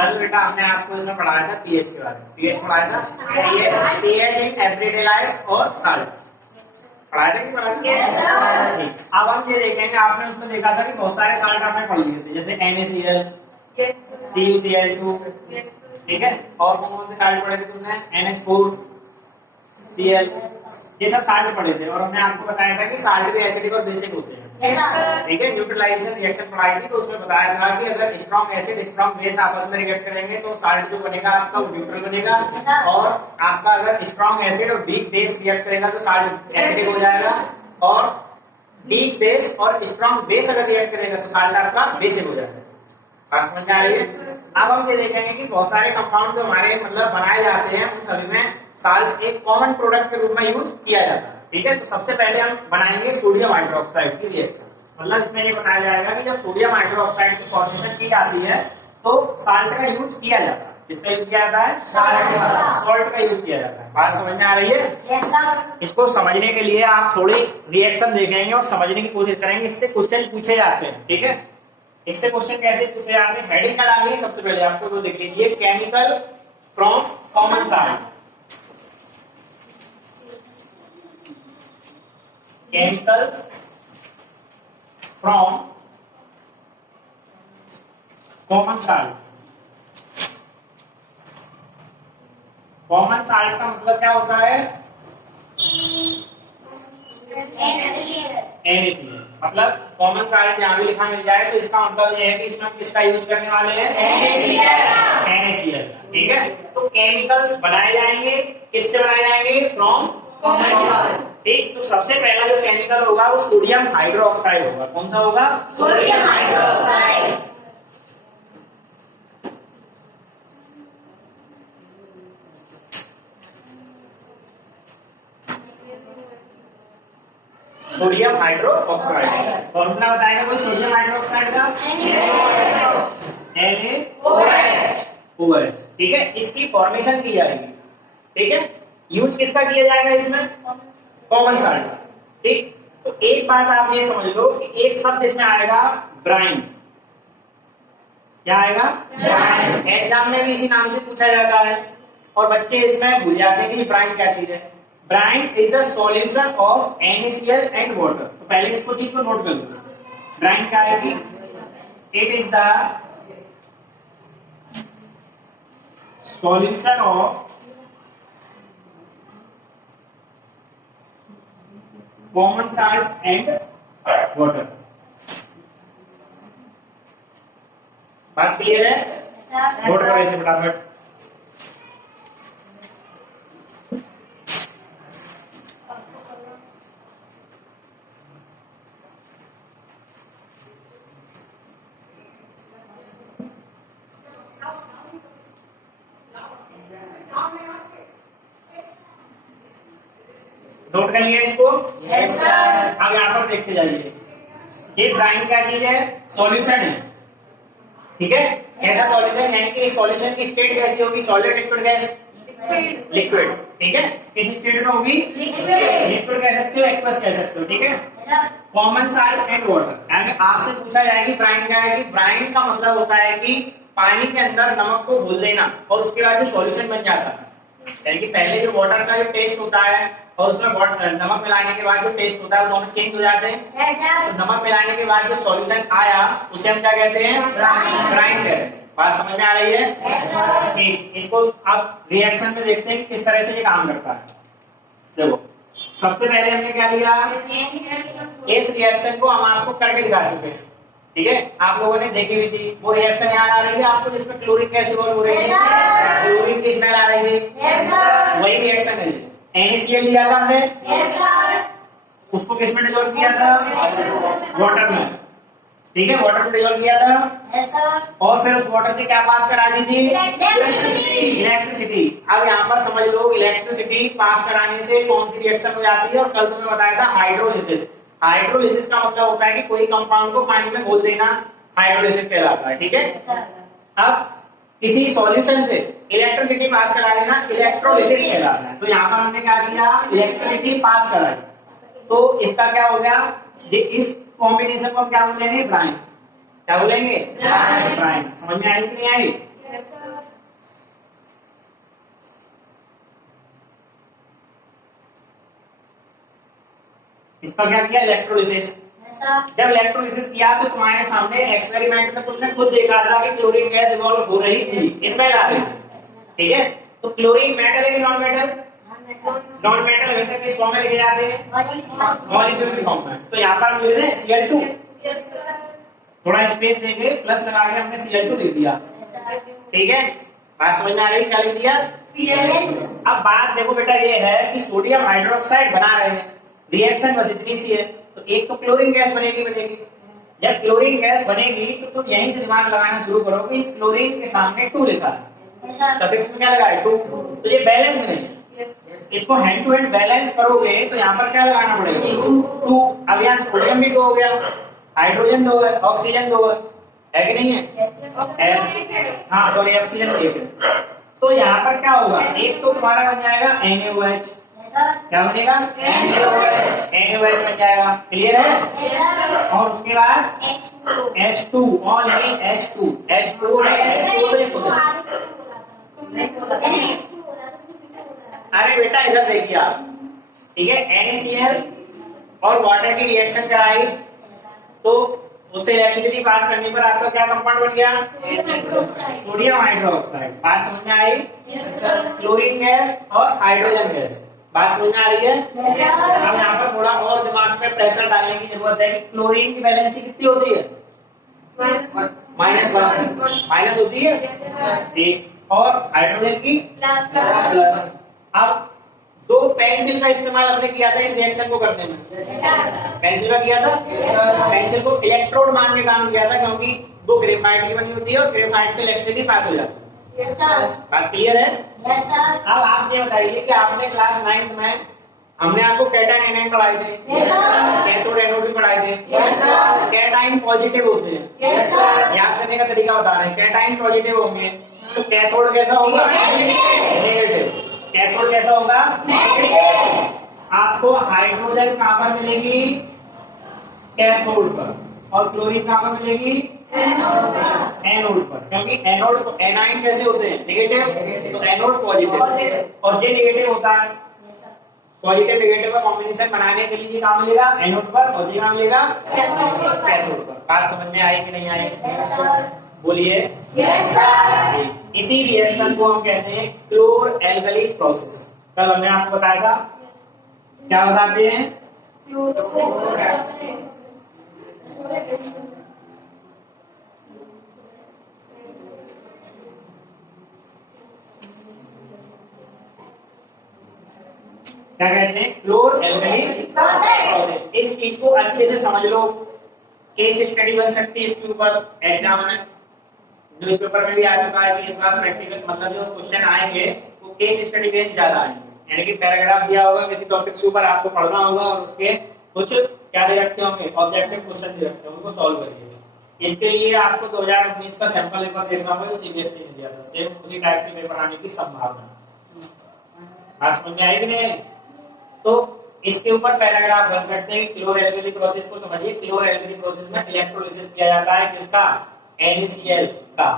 कल बेटा हमने आपको इसमें पढ़ाया था पीएच के बारे में। पीएच पढ़ाया था, पीएच इन एवरीडे लाइफ और साल्ट पढ़ाया था कि पढ़ाया? ठीक। अब हम ये देखेंगे, आपने उसमें देखा था कि बहुत सारे साल्ट आपने पढ़ लिए थे, जैसे NaCl, CuCl2, ठीक है। और कौन से साल्ट पढ़े थे तुमने? NH4, Cl, ये सब साल्ट पढ़े थे। और हमने आपको बताया था कि साल्ट भी एसिडिक और बेसिक होते हैं, ठीक है। न्यूट्रलाइजेशन रिएक्शन पढ़ाई थी, तो उसमें बताया था कि अगर स्ट्रॉन्ग एसिड स्ट्रॉन्ग बेस आपस में रिएक्ट करेंगे तो साल्ट जो बनेगा आपका वो न्यूट्रल बनेगा, और आपका अगर स्ट्रॉन्ग एसिड और वीक बेस रिएक्ट करेगा तो साल्ट एसिडिक हो जाएगा, और वीक बेस और स्ट्रॉन्ग बेस अगर रिएक्ट करेगा तो साल्ट आपका बेसिक हो जाएगा। बात समझ में आ रही है? अब हम ये देखेंगे कि बहुत सारे कंपाउंड जो हमारे मतलब बनाए जाते हैं उन सभी में साल्ट एक कॉमन प्रोडक्ट के रूप में यूज किया जाता है, ठीक है। तो सबसे पहले हम बनाएंगे सोडियम हाइड्रोक्साइड की रिएक्शन। मतलब इसमें ये बताया जाएगा कि जब सोडियम हाइड्रोक्साइड की फॉर्मेशन की जाती है तो साल्ट का यूज किया जाता है। किसका यूज किया जाता है? सॉल्ट का यूज किया जाता है। बात समझ में आ रही है? इसको समझने के लिए आप थोड़ी रिएक्शन देखेंगे और समझने की कोशिश करेंगे। इससे क्वेश्चन पूछे जाते हैं, ठीक है। इससे क्वेश्चन कैसे पूछे जाते हैं? हेडिंग का डालिए सबसे पहले, आपको वो देख लीजिए, chemical from common salt. Chemicals from common salt. Common salt का मतलब क्या होता है? NaCl। मतलब कॉमन साल्ट जहां भी लिखा मिल जाए तो इसका मतलब ये है कि इसमें किसका यूज करने वाले हैं? NaCl, ठीक है। तो केमिकल्स बनाए जाएंगे, किससे बनाए जाएंगे? फ्रॉम कॉमन साल्ट, ठीक। तो सबसे पहला जो केमिकल होगा वो सोडियम हाइड्रोक्साइड होगा। कौन सा होगा? Sodium hydroxide. Sodium hydroxide formula बताएगा कोई सोडियम हाइड्रोक्साइड का? NaOH, ठीक है। इसकी फॉर्मेशन की जाएगी, ठीक है। यूज किसका किया जाएगा इसमें? कॉमन साल्ट, ठीक। तो एक बात आप ये समझ लो कि एक शब्द इसमें आएगा ब्राइन। क्या आएगा? ब्राइन। एग्जाम में भी इसी नाम से पूछा जाता है और बच्चे इसमें भूल जाते हैं कि ब्राइन क्या चीज है। Brine is the solution of NaCl and water. तो पहले इसको चीज को नोट कर लो। ब्राइन क्या है कि it is the solution of common salt and water. बात क्लियर है? नोट करो इसे फटाफट। नोट कर लिया इसको? Yes sir. अब यहाँ पर देखते जाइए, ये ब्राइन क्या चीज है? सॉल्यूशन है, ठीक है। ऐसा सॉल्यूशन है कि सॉल्यूशन की स्टेट कैसी होगी? Solid, liquid, gas? लिक्विड, ठीक है। किस स्टेट में होगी? लिक्विड कह सकते हो, एक्वस कह सकते हो, ठीक है। Common salt and water. यानी आपसे पूछा जाए कि ब्राइन क्या है, कि ब्राइन का मतलब होता है कि पानी के अंदर नमक को घुल देना और उसके बाद जो सॉल्यूशन बन जाता है। यानी कि पहले जो वाटर का जो टेस्ट होता है और उसमें नमक मिलाने के बाद जो टेस्ट होता है वो दोनों चेंज हो जाते हैं। तो नमक मिलाने के बाद जो सॉल्यूशन आया उसे हम क्या कहते हैं? ब्राइन कहते हैं। बात समझ में आ रही है? ठीक। इसको अब रिएक्शन में देखते हैं कि किस तरह से ये काम करता है। देखो, सबसे पहले हमने क्या लिया? इस रिएक्शन को हम आपको करके दिखा चुके हैं, ठीक है। आप लोगों ने देखी हुई थी वो रिएक्शन याद आ रही है आपको, जिसमें क्लोरीन गैस इवॉल्व हो रही है, क्लोरीन की स्मेल आ रही थी, वही रिएक्शन है। NaCl लिया था हमने, उसको किस में डिसॉल्व किया था? वाटर में, ठीक है। वाटर में डिसॉल्व किया था और फिर उस वाटर से क्या पास करा दी थी? इलेक्ट्रिसिटी। अब यहाँ पर समझ लो, इलेक्ट्रिसिटी पास कराने से कौन सी रिएक्शन हो जाती है? और कल तुम्हें बताया था हाइड्रोलिसिस। हाइड्रोलिसिस का मतलब होता है कि कोई कंपाउंड को पानी में घोल देना, हाइड्रोलिसिस कहलाता है, ठीक है। अब किसी सॉल्यूशन से इलेक्ट्रिसिटी पास करा देना इलेक्ट्रोलिसिस कहलाता है। तो यहाँ पर हमने क्या किया? इलेक्ट्रिसिटी पास कराई, तो इसका क्या हो गया? इस कॉम्बिनेशन को क्या बोलेंगे? ब्राइन। क्या बोलेंगे? ब्राइन। समझ में आई कि नहीं आई? इसका क्या किया? इलेक्ट्रोलिसिस। जब इलेक्ट्रोलिसिस किया तो तुम्हारे सामने एक्सपेरिमेंट में तुमने खुद देखा था कि क्लोरीन गैस इवॉल्व हो रही थी, इसमें आ रही थी, ठीक है। तो क्लोरीन मेटल है कि नॉन मेटल? Non metal. वैसे किस फॉर्म में लिखे जाते हैं? मॉलिक्यूल के फॉर्म में। तो यहाँ पर हम लिख रहे हैं Cl2, थोड़ा स्पेस देके प्लस लगा के हमने Cl2 लिख दिया, ठीक है। बात समझ में आ रही? क्या लिख दिया? अब बात देखो बेटा, ये है कि सोडियम हाइड्रोक्साइड बना रहे हैं, रिएक्शन बस इतनी सी है, तो एक तो क्लोरीन गैस बनेगी। जब क्लोरीन गैस बनेगी तो तुम यहीं से दिमाग लगाना शुरू करोगे, क्लोरीन के सामने 2 लिखा है, सफिक्स में क्या लगा है? 2। तो ये बैलेंस नहीं है, इसको हैंड टू हैंड बैलेंस करोगे तो यहाँ पर क्या लगाना पड़ेगा? 2। अब यहाँ सोडियम भी 2 हो गया, हाइड्रोजन 2 है, ऑक्सीजन 2 है कि नहीं है? हाँ, सॉरी, ऑक्सीजन 1 है। तो यहाँ पर क्या होगा? एक तो तुम्हारा बन जाएगा NaOH, क्या बनेगा? NaOH बन जाएगा, क्लियर है? और उसके बाद H2, ओनली H2, अरे बेटा इधर देखिए आप, ठीक है। NaCl और वाटर की रिएक्शन कराई तो उससे इलेक्ट्रिसिटी पास करने पर आपका क्या कंपाउंड बन गया? Sodium hydroxide. बात समझ में आई? क्लोरीन गैस और हाइड्रोजन गैस। बात समझ में आ रही है? अब यहाँ पर थोड़ा और दिमाग में प्रेशर डालने की जरूरत है कि क्लोरीन की वैलेंसी कितनी होती है? -1 माइनस होती है, ठीक। और हाइड्रोजन की प्लस। अब 2 पेंसिल का इस्तेमाल हमने किया था इस रिएक्शन को करने में, पेंसिल का किया था। पेंसिल को इलेक्ट्रोड मान के काम किया था, क्योंकि 2 ग्रेफाइट की बनी होती है और ग्रेफाइट से इलेक्ट्रिसिटी पास हो जाती है। बात क्लियर है? अब आप ये बताइए कि आपने क्लास 9th में हमने आपको कैटाइन एनाइन पढ़ाए थे, कैथोड एनोड भी पढ़ाए थे। कैटाइन पॉजिटिव होते हैं, याद करने का तरीका बता रहे हैं। कैटाइन पॉजिटिव होंगे तो कैथोड कैसा होगा? नेगेटिव। कैथोड कैसा होगा? आपको हाइड्रोजन कहां पर मिलेगी? कैथोड पर। और क्लोरीन कहां पर मिलेगी? एनोड पर। क्योंकि एनोड को एनाइन कैसे होते हैं? नेगेटिव, तो एनोड पॉजिटिव और जे नेगेटिव होता है। पॉजिटिव नेगेटिव का कॉम्बिनेशन बनाने के लिए कहां मिलेगा? एनोड पर। और जे कहां मिलेगा? कैथोड पर। बात समझ में आई कि नहीं आई? बोलिए। इसी रिएक्शन को हम कहते हैं क्लोर एल्कली प्रोसेस। कल हमने आपको बताया था, क्या बताते हैं? क्या कहते हैं? क्लोर एल्कली प्रोसेस। इस चीज को अच्छे से समझ लो, केस स्टडी बन सकती है इसके ऊपर एग्जाम में। न्यूज़पेपर में भी आ चुका है कि इस बार प्रैक्टिकल मतलब जो क्वेश्चन आएंगे वो केस स्टडी बेस्ड ज्यादा आएंगे, यानी कि पैराग्राफ दिया होगा किसी टॉपिक के ऊपर, आपको पढ़ना होगा और उसके कुछ क्या दे रखे होंगे? ऑब्जेक्टिव क्वेश्चन दे रखे होंगे, उनको सॉल्व करिए। इसके लिए आपको 2019 का सैंपल पेपर देखना होगा जो सीबीएसई ने दिया था, सेम उसी टाइप के पेपर आने की संभावना। बात समझ में आई कि नहीं? तो इसके ऊपर पैराग्राफ बन सकते हैं। क्लोर एल्कली प्रोसेस को समझिए। क्लोर एल्कली प्रोसेस में इलेक्ट्रोलिसिस किया जाता है किसका? NaCl का।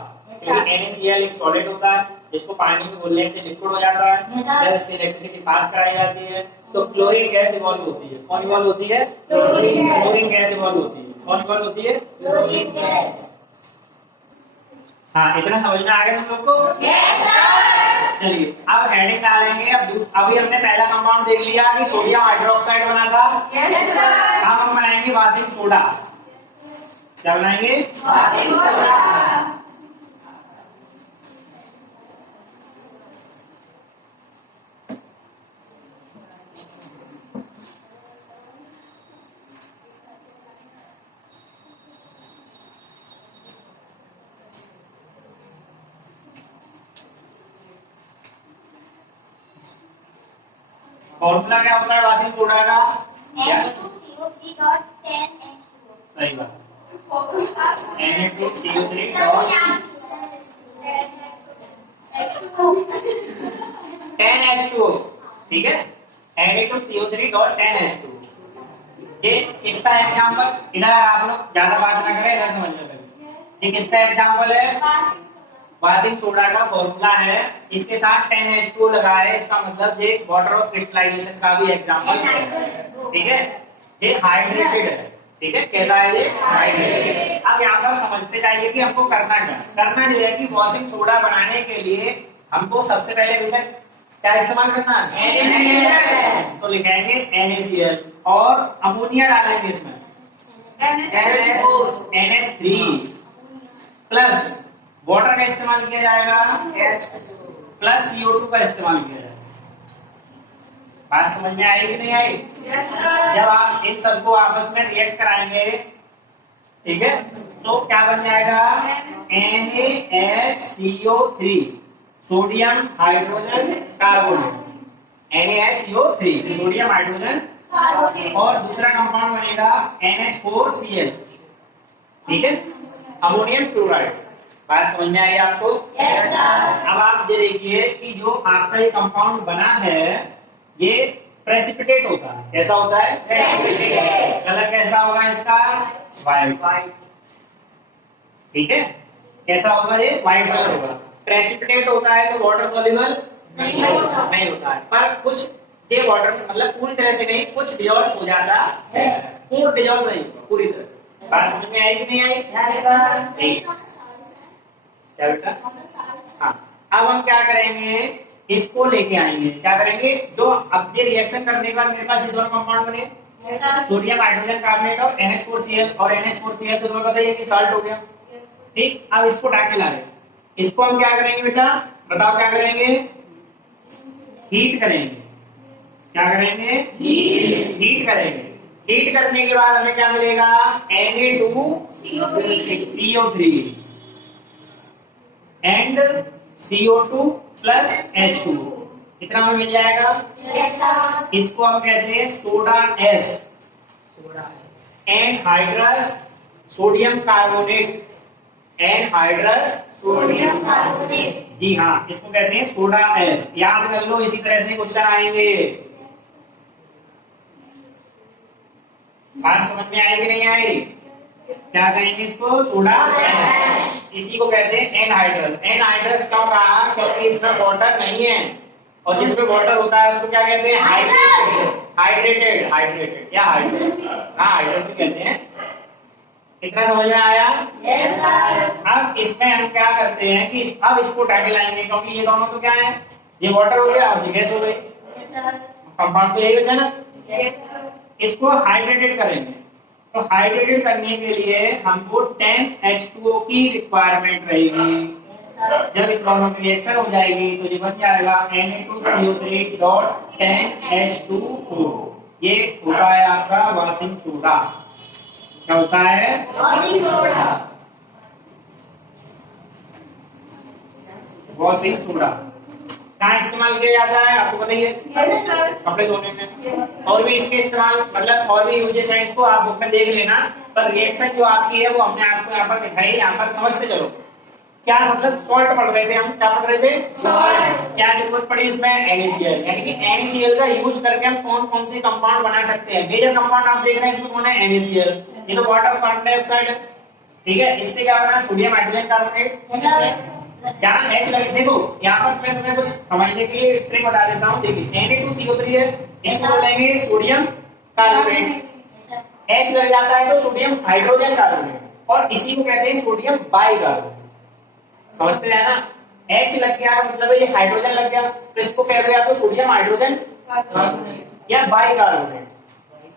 क्योंकि NaCl एक सॉलिड होता है जिसको पानी में घुलने से लिक्विड हो जाता है, जब इससे इलेक्ट्रिसिटी पास कराई जाती है तो क्लोरीन गैस इवॉल्व होती है। कौन इवॉल्व होती है? क्लोरीन गैस इवॉल्व होती है। कौन इवॉल्व होती है? Chlorine gas. हाँ, इतना समझ में आ गया तुम लोग को? Yes sir. चलिए अब हेडिंग डालेंगे। अब अभी हमने पहला कंपाउंड देख लिया कि सोडियम हाइड्रोक्साइड बना था। Yes sir. अब हम बनाएंगे वाशिंग सोडा। क्या बनाएंगे? Washing soda. फॉर्मूला क्या होता है वाशिंग सोडा का? Na2CO3.10H2O। सही बात। Na2CO3.10H2O, ठीक है। Na2CO3.10H2O। ये इसका एग्जाम्पल, इधर आप लोग ज्यादा बात ना करें, इधर समझ लो। ये किसका एग्जाम्पल है? वॉशिंग सोडा का फॉर्मूला है, इसके साथ 10H2O लगा है, इसका मतलब ये वाटर ऑफ क्रिस्टलाइजेशन का भी एग्जांपल है। ठीक है, ये हाइड्रेटेड है। ठीक है, कैसा है ये? हाइड्रेटेड। अब यहाँ पर समझते जाइए कि हमको करना ये है कि वॉशिंग सोडा बनाने के लिए हमको सबसे पहले भैया क्या इस्तेमाल करना है? तो लिखेंगे NaCl और अमोनिया डालेंगे इसमें NH3 प्लस वाटर का इस्तेमाल किया जाएगा प्लस CO2 का इस्तेमाल किया जाएगा। बात समझ में आई कि नहीं आई? जब आप इन सबको आपस में रिएक्ट कराएंगे, ठीक है, तो क्या बन जाएगा? NaHCO3 sodium hydrogen carbonate, NaHCO3 sodium hydrogen और दूसरा कंपाउंड बनेगा NH4Cl। ठीक है, अमोनियम क्लोराइड। बात समझ में आई आपको? yes, अब आप ये देखिए कि जो आपका ये कंपाउंड बना है ये प्रेसिपिटेट होता है। कैसा होता है? प्रेसिपिटेट। कलर कैसा होगा इसका? व्हाइट। ठीक है, कैसा होगा? ये व्हाइट कलर होगा। प्रेसिपिटेट होता है तो वाटर सॉल्युबल नहीं होता है, पर कुछ ये वाटर मतलब पूरी तरह से नहीं, कुछ डिजॉल्व हो जाता है, पूर्ण डिजॉल्व नहीं होगा पूरी तरह से। बात समझ में आई कि नहीं आई? क्या बेटा? हाँ, अब हम क्या करेंगे, इसको लेके आएंगे। क्या करेंगे? जो अब ये रिएक्शन करने के बाद मेरे पास ये दोनों कंपाउंड बने, सोडियम हाइड्रोजन कार्बोनेट और NH4Cl, और NH4Cl तो तुम्हें पता ही है कि सॉल्ट हो गया। ठीक, अब इसको उठा के ला रहे, इसको हम क्या करेंगे बेटा? बताओ क्या करेंगे? हीट करेंगे। क्या करेंगे? हीट करेंगे। हीट करने के बाद हमें क्या मिलेगा? Na2CO3 and CO2 plus H2O। इतना हमें मिल जाएगा। इसको हम कहते हैं soda S and hydrous sodium carbonate, जी हाँ, इसको कहते हैं सोडा S। याद कर लो, इसी तरह से क्वेश्चन आएंगे। बात समझ में आई कि नहीं आई? क्या कहेंगे इसको? Soda S। इसी को कहते हैं एनहाइड्रस। एनहाइड्रस क्यों कहा? क्योंकि इसमें वाटर नहीं है, और जिसमें वाटर होता है उसको क्या कहते हैं? हाइड्रेटेड या हाइड्रस। हाँ, हाइड्रस भी कहते हैं। कितना समझ में आया? yes, अब इसमें हम क्या करते हैं कि अब इसको उठा के लाएंगे, क्योंकि ये दोनों तो क्या है? ये वाटर हो गया और ये गैस हो गई। कंपाउंड तो यही बचा ना। इसको हाइड्रेटेड करेंगे, तो हाइड्रेटेड करने के लिए हमको 10H2O की रिक्वायरमेंट रहेगी। जब इन दोनों की रिएक्शन हो जाएगी तो ये बन जाएगा Na2CO3.10H2O। ये होता है आपका वॉशिंग सोडा। क्या होता है? Washing soda. वॉशिंग सोडा कहाँ इस्तेमाल किया जाता है आपको बताइए? कपड़े धोने में। और भी इसके इस्तेमाल मतलब और भी यूजेस हैं, इसको आप बुक में देख लेना। पर रिएक्शन जो आपकी है वो हमने आपको यहाँ पर दिखाई, यहाँ पर समझते चलो। क्या मतलब सॉल्ट पढ़ रहे थे हम, क्या पढ़ रहे थे? सॉल्ट। क्या जरूरत पड़ी इसमें? NaCl, यानी कि NaCl का यूज करके हम कौन कौन से कंपाउंड बना सकते हैं। मेजर कंपाउंड आप देख रहे हैं इसमें कौन है? NaCl। ये तो वाटर कार्बन डाइऑक्साइड है। ठीक है, इससे क्या बना? Sodium hydrogen carbonate. यहाँ H लगे, देखो यहाँ पर मैं तुम्हें कुछ समझने के लिए ट्रिक बता देता हूँ। देखिए Na2CO3 है, इसको बोलेंगे सोडियम कार्बोनेट। H लग जाता है तो सोडियम हाइड्रोजन कार्बोनेट, और इसी को कहते हैं सोडियम बाइकार्बोनेट। समझते हैं ना? H लग गया मतलब ये हाइड्रोजन लग गया, तो इसको कह रहे हैं तो सोडियम हाइड्रोजन या बाइकार्बोनेट।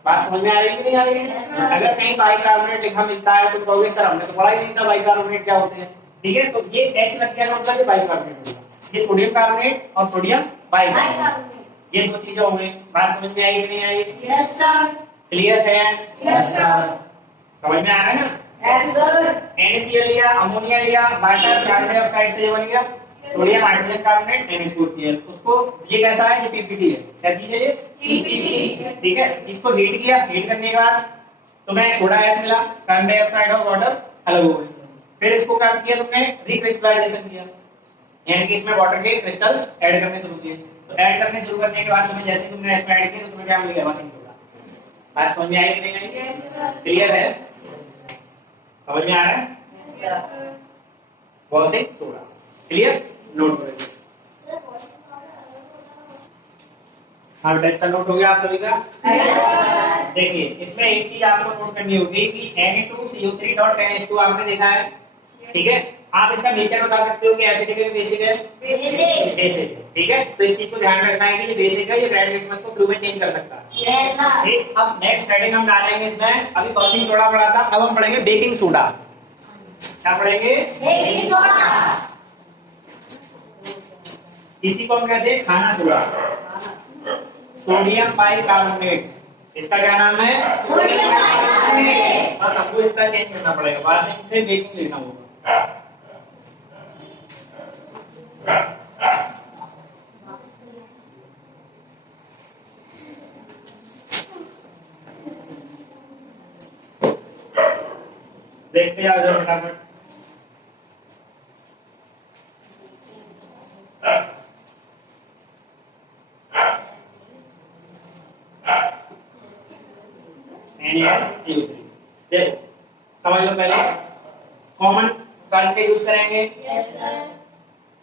बात समझ में आ रही है कि नहीं आ रही है? अगर कहीं बाइकार्बोनेट लिखा मिलता है तो कहोगे सर हमने तो पढ़ा ही नहीं था बाइकार्बोनेट क्या होते हैं। ठीक है, तो ये H लग गया मतलब ये बाइकार्बोनेट होगा, ये सोडियम कार्बोनेट और सोडियम बाइकार्बोनेट, ये दो चीजें हो गई। बात समझ में आई कि नहीं आई? Yes sir. क्लियर है? Yes sir. समझ में आ रहा है ना? Yes sir. NaCl लिया, अमोनिया लिया, वाटर कार्बन डाइऑक्साइड से ये बन गया सोडियम हाइड्रोजन कार्बोनेट NH4Cl। उसको ये कैसा है? ये PPT है। क्या चीज है ये? PPT। ठीक है, इसको हीट किया, हीट करने के बाद तुम्हें सोडा गैस मिला, कार्बन डाइऑक्साइड और वाटर अलग हो गए। फिर इसको क्या किया तुमने? रिक्रिस्टलाइजेशन किया, यानी कि इसमें वाटर के क्रिस्टल्स ऐड करने शुरू किए। तो ऐड करने शुरू करने के बाद तुम्हें जैसे तुमने इसमें ऐड किया तो तुम्हें क्या मिल गया? Washing soda. बात समझ में आई कि नहीं आई? क्लियर है? समझ में आ रहा है? Washing soda. क्लियर, नोट करेंगे। हाँ बेटा इतना नोट हो गया आप सभी का। देखिए इसमें एक चीज आपको नोट करनी होगी कि Na2CO3.10H2 आपने देखा है, ठीक है। आप इसका नेचर बता सकते हो कि एसिडिक है बेसिक है, बेसिक, ठीक है। तो इस चीज को ध्यान रखना है कि ये बेसिक है, ये रेड लिटमस को ब्लू में चेंज कर सकता है। ठीक, अब नेक्स्ट हेडिंग हम डालेंगे इसमें, अभी बेकिंग सोडा पढ़ा था, अब हम पढ़ेंगे बेकिंग सोडा। क्या पढ़ेंगे? Baking soda. इसी को हम कहते हैं खाना सोडा, सोडियम बाइकार्बोनेट। इसका क्या नाम है? Sodium bicarbonate. बस हमको इतना चेंज करना पड़ेगा, बस इनसे बेकिंग लेना होगा। देखते जाओ जरा फटाफट। देखो समझ लो, पहले कॉमन सॉल्ट का यूज करेंगे,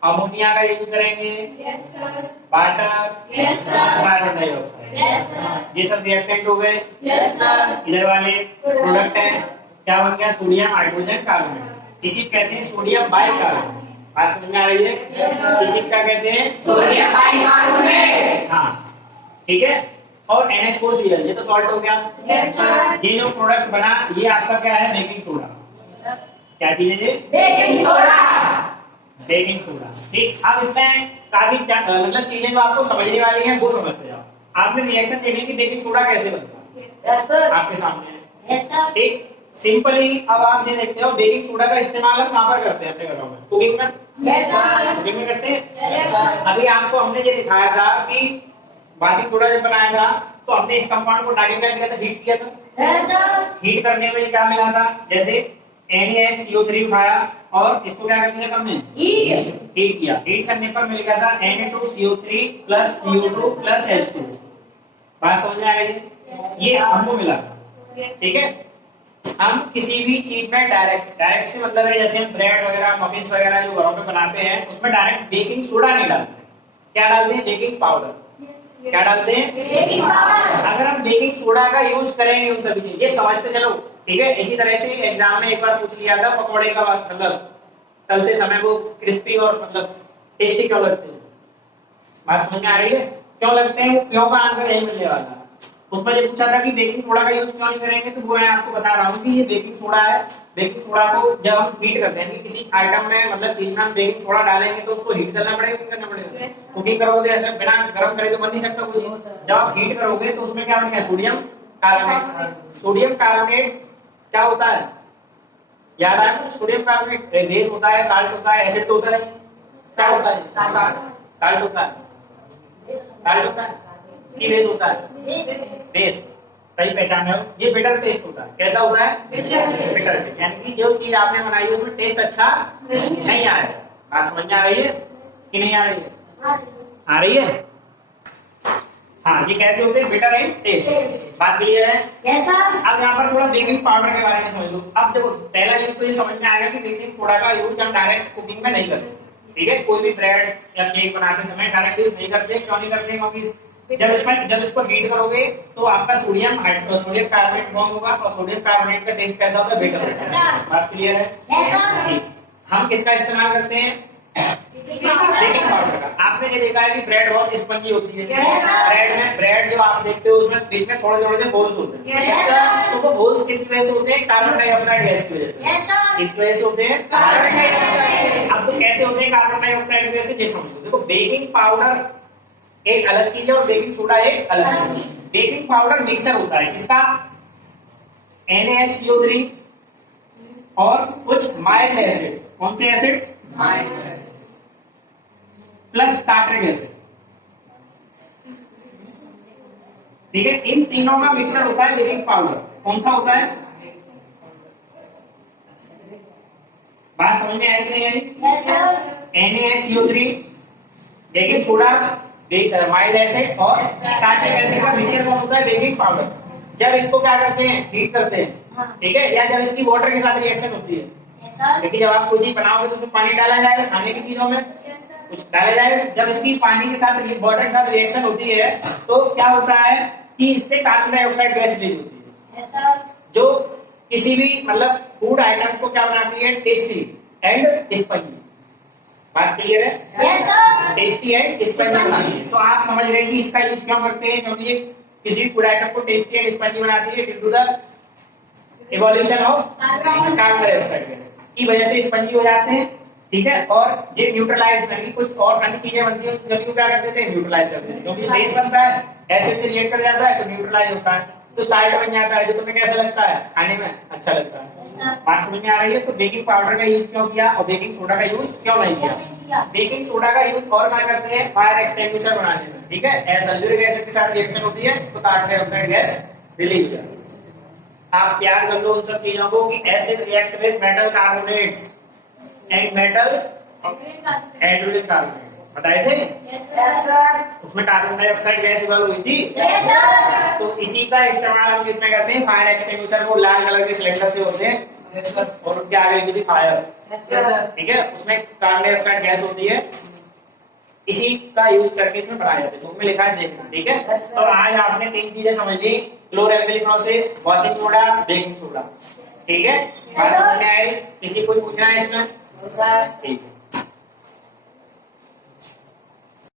अमोनिया का यूज करेंगे, वाटर, कार्बन डाइऑक्साइड, ये सब रिएक्टेंट हो गए। इधर वाले प्रोडक्ट है, क्या बन गया? Sodium hydrogen carbonate. इसी कहते हैं सोडियम बाइकार्बोनेट। बात समझ में आ रही है? इसी क्या कहते हैं? Sodium bicarbonate. हाँ ठीक है। और NH4Cl, ये तो सॉल्ट हो गया। ये जो प्रोडक्ट बना ये आपका क्या है? Baking soda. क्या चीज है ये? Baking soda. बेकिंग सोडा, ठीक। अब इसमें काफी मतलब चीजें जो आपको समझने वाली हैं वो समझते जाओ। आपने रिएक्शन देखी कि बेकिंग सोडा कैसे बनता है, आपके सामने है, ठीक। सिंपली अब आप ये देखते हो बेकिंग सोडा का इस्तेमाल हम कहाँ पर करते हैं? अपने घरों में, कुकिंग में। कुकिंग में करते हैं। अभी आपको हमने ये दिखाया था कि बेकिंग सोडा जब बनाया था तो हमने इस कंपाउंड को डाइल्यूट किया था, हीट किया था। हीट करने में क्या मिला था? जैसे NaCO3 उठाया और इसको क्या कर दिया हमने? हीट किया। हीट करने पर मिल गया था Na2CO3 plus CO2 plus H2। बात समझ में आ रही है? ये हमको मिला, ठीक है। हम किसी भी चीज में डायरेक्ट से मतलब है, जैसे हम ब्रेड वगैरह, मफिन्स वगैरह जो घरों में बनाते हैं उसमें डायरेक्ट बेकिंग सोडा नहीं डालते। क्या डालते हैं? Baking powder. क्या डालते हैं? Baking powder. अगर हम बेकिंग सोडा का यूज करेंगे उन सभी चीज, ये समझते चलो, ठीक है। इसी तरह से एग्जाम में एक बार पूछ लिया था पकौड़े का मतलब तलते समय वो क्रिस्पी और मतलब टेस्टी क्यों लगते हैं? बात समझ में आ रही है? क्यों लगते हैं? वो क्यों का आंसर यही मिलने वाला है। उसमें जब पूछा था कि बेकिंग सोडा का यूज क्यों नहीं करेंगे, तो वो मैं आपको बता रहा हूँ कि ये बेकिंग सोडा है। बेकिंग सोडा को जब हम हीट करते हैं कि किसी आइटम में मतलब चीज में हम बेकिंग सोडा डालेंगे तो उसको हीट करना पड़ेगा, नहीं करना पड़ेगा? कुकिंग करोगे ऐसे बिना गर्म करे तो बन नहीं सकता कुछ। जब आप हीट करोगे तो उसमें क्या बनेगा? Sodium carbonate. सोडियम कार्बोनेट क्या होता है? याद आया? सोडियम कार्बोनेट बेस होता है, साल्ट होता है, एसिड तो होता है। क्या होता है? साल्ट होता है। साल्ट होता है कि बेस होता है? बेस। सही पहचान हो। ये बिटर टेस्ट होता है। कैसा होता है? Bitter taste. यानी कि जो चीज आपने बनाई है उसमें टेस्ट अच्छा नहीं आया। बात समझ में आ रही है कि नहीं आ रही है? आ रही है। हाँ, ये कैसे होते हैं? Bitter and taste. बात क्लियर है? अब यहाँ पर थोड़ा बेकिंग पाउडर के बारे में समझ लो। अब देखो पहला चीज तो ये समझ में आएगा कि बेकिंग सोडा का यूज हम डायरेक्ट कुकिंग में नहीं करते, ठीक है। कोई भी ब्रेड या केक बनाते समय डायरेक्ट यूज नहीं करते। क्यों नहीं करते? क्योंकि जब इसको हीट करोगे तो आपका सोडियम कार्बोनेट फॉर्म होगा और सोडियम कार्बोनेट का टेस्ट कैसा होता है? बेटर होता है। बात क्लियर है? हम किसका इस्तेमाल करते हैं? बेकिंग पाउडर का। आपने ये देखा है कि ब्रेड बहुत स्पंजी होती है। ब्रेड जो आप देखते हो उसमें बीच में थोड़े थोड़े से होल्स होते हैं। तो वो होल्स किसकी वजह से होते हैं? कार्बन डाइऑक्साइड गैस की वजह से। किसकी वजह से होते हैं? Carbon dioxide. अब तो कैसे होते हैं कार्बन डाइऑक्साइड की वजह से? ये समझो। देखो बेकिंग पाउडर एक अलग चीज है और बेकिंग सोडा एक अलग चीज है। बेकिंग पाउडर मिक्सर होता है किसका? NaCO3 और कुछ माइल्ड एसिड। कौन से एसिड? प्लस टार्टरिक एसिड, ठीक है। इन तीनों का मिक्सर होता है बेकिंग पाउडर। कौन सा होता है? बात समझ में आई कि नहीं आई? NaCO3, baking soda, mild acid और टार्टरिक एसिड का मिक्सचर कौन होता है? Baking powder. जब इसको क्या करते हैं? हीट करते हैं, ठीक है। या जब इसकी वाटर के साथ रिएक्शन होती है क्योंकि जब आप कोई चीज बनाओगे तो उसमें पानी डाला जाएगा, खाने की चीजों में कुछ डाला जाएगा। जब इसकी पानी के साथ वाटर के साथ रिएक्शन होती है तो क्या होता है कि इससे कार्बन डाइऑक्साइड गैस रिलीज होती है, जो किसी भी मतलब फूड आइटम्स को क्या बनाती है, टेस्टी एंड स्पंजी। बात क्लियर है? Yes sir. Tasty and spongy बनाती है। तो आप समझ रहे हैं कि इसका यूज क्यों करते हैं, क्योंकि ये किसी भी फूड आइटम को टेस्टी एंड स्पंजी बनाती है due to the evolution of carbon dioxide gas की वजह से स्पंजी हो जाते हैं। ठीक है, और ये न्यूट्रलाइज करके कुछ और अन्य चीजें बनती है, जब क्या कर देते हैं, न्यूट्रलाइज कर देते हैं। क्योंकि बेस बनता है, एसिड से रिएक्ट कर जाता है तो न्यूट्रलाइज होता है, तो साल्ट बन जाता है, जो तुम्हें कैसा लगता है, खाने में अच्छा लगता है। बात समझ में आ रही है? तो बेकिंग पाउडर का यूज क्यों किया और बेकिंग सोडा का यूज क्यों नहीं किया? बेकिंग सोडा का यूज और क्या करते हैं, फायर एक्सटिंग्विशर बनाने में। ठीक है, सल्फ्यूरिक एसिड के साथ रिएक्शन होती है तो कार्बन डाइऑक्साइड गैस रिलीज हो जाती है। आप याद कर लो उन सब चीजों को कि acid react with metal carbonates and metal hydrogen carbonates, बताए थे? Yes sir. उसमें कार्बन डाइऑक्साइड गैस इवॉल्व हुई थी। Yes sir. तो इसी का इस्तेमाल हम किसमें करते हैं, फायर एक्सटिंग्विशर। वो लाल कलर के सिलेंडर से होते हैं और उनके आगे लिखी थी फायर। ठीक है, उसमें कार्बन डाइऑक्साइड गैस होती है, इसी का यूज करके इसमें बनाया जाता है। तो उसमें लिखा है देखना। ठीक है, तो आज आपने 3 चीजें समझ ली, chloralkali process, washing soda, baking soda. ठीक है, बात समझ में आई? किसी को पूछना है इसमें? सर। ठीक है।